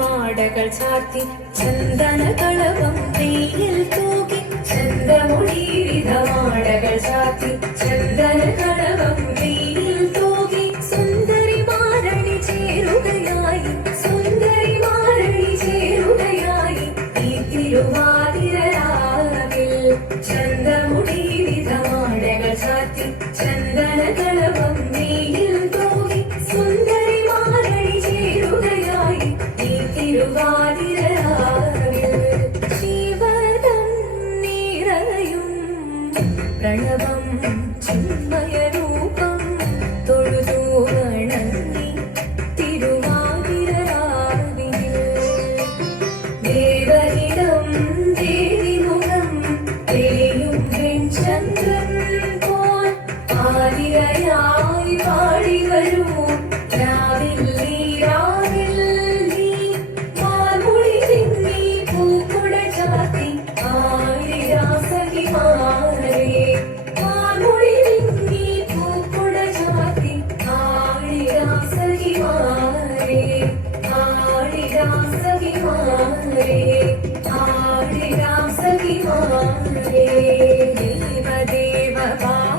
മാടകൾ ചാർത്തി ചന്ദന കളവം വെയിൽ തൂകി ചന്ദമൊഴി വിധമാടകൾ ചാർത്തി ചന്ദന കളവം വെയിൽ തൂകി സുന്ദരി മാരണി ചേരുകയായി സുന്ദരി മാരണി ചേരുകയായി ഈ തിരുവാതിരരാവിൽ ചന്ദമൊഴി വിധമാടകൾ ചാർത്തി ചന്ദന കളവം വെയിൽ തൂകി സുന്ദരി മാരണി ചേരുകയായി ശിവതം നിറയും പ്രണവം ചിന്മയരൂപം തൊഴുതു വണങ്ങി തിരുവാതിരരാവിൽ ദേവഹിതം ദേവിമുഖം തെളിയും ചന്ദ്രൻ പോൽ ആതിരയായി പാടി വരൂ രാവിൽ देव देव